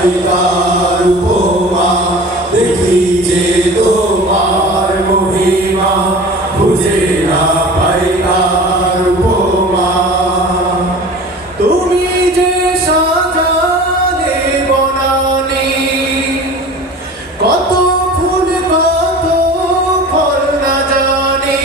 পাই তার উপমা, দেখি যে তোমার মহিমা, খুঁজে না পাই তার উপমা। তুমি যে সাজালে বনানি, কত ফুল কত ফল না জানি।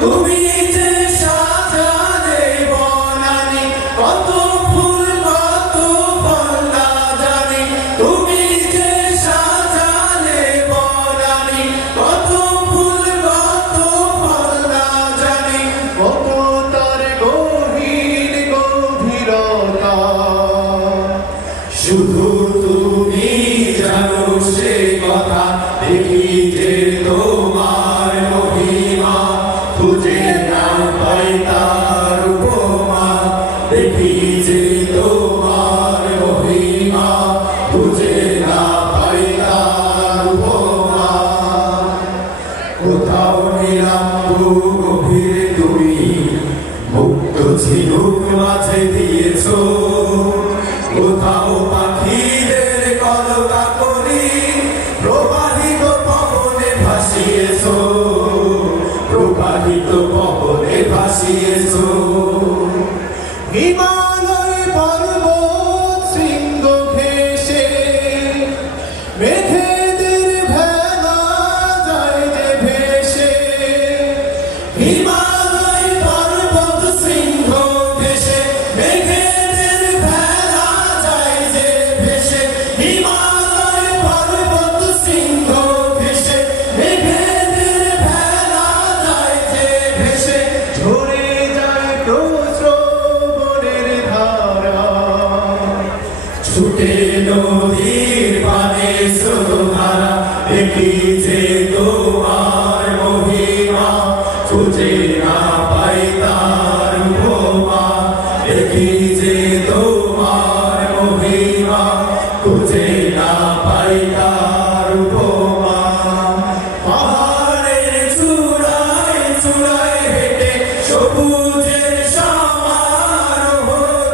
তুমি যে সাজালে বনানি, কত ফুল কত ফল না জানি। তুমি যে সাজালে বনানি, কত ফুল কত ফল না জানি। কত তার গভীর গভীরতা, শুধু তুমি জানো সে কথা। দেখি যে তোমার মহিমা, খুঁজে না পাই তার উপমা। দেখি যে তোমার মহিমা, খুঁজে না পাই তার উপমা। কোথাও নিলাম গভীর তুমি, মুক্ত ঝিনুক মাঝে দিয়েছো। কোথাও পাখিদের কলকাকলি, প্রবাহিত পবনে ভাসিয়েছো। প্রবাহিত পবনে ভাসিয়েছো। হিমালয় পর্বত শৃঙ্গ ঘেঁষে, মেঘেদের ভেলা যায় যে ভেসে। হিমালয় পর্বত শৃঙ্গ ঘেঁষে, মেঘেদের ভেলা যায় যে ভেসে। হিমালয় পর্বত শৃঙ্গ ঘেঁষে, মেঘেদের ভেলা যায় যে ভেসে। ঝরে যায় প্রশ্রবণের ধারা, ছুটে নদীর পানে স্রোতধারা। দেখি যে তোমার মহিমা, খুঁজে না পাই তার উপমা। দেখি যে তোমার মহিমা, খুঁজে না পাই তার উপমা। পাহাড়ের চূড়ায় চূড়ায় হেঁটে, সবুজের সমারোহ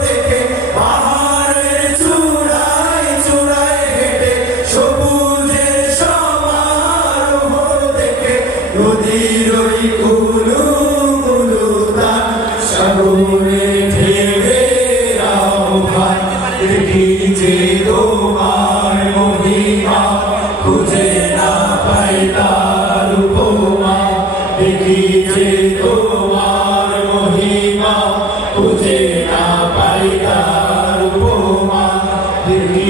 দেখে। পাহাড়ের চূড়ায় চূড়ায় হেঁটে, সবুজের সমারোহ দেখে। নদীর ওই কুলু কুলু তান, সাগরে ঢেউয়ের আহ্বান। দেখি যে তোমার মহিমা, খুঁজে না পাই তার উপমা। দেখি যে তোমার মহিমা, খুঁজে না পাই তার উপমা। দেখি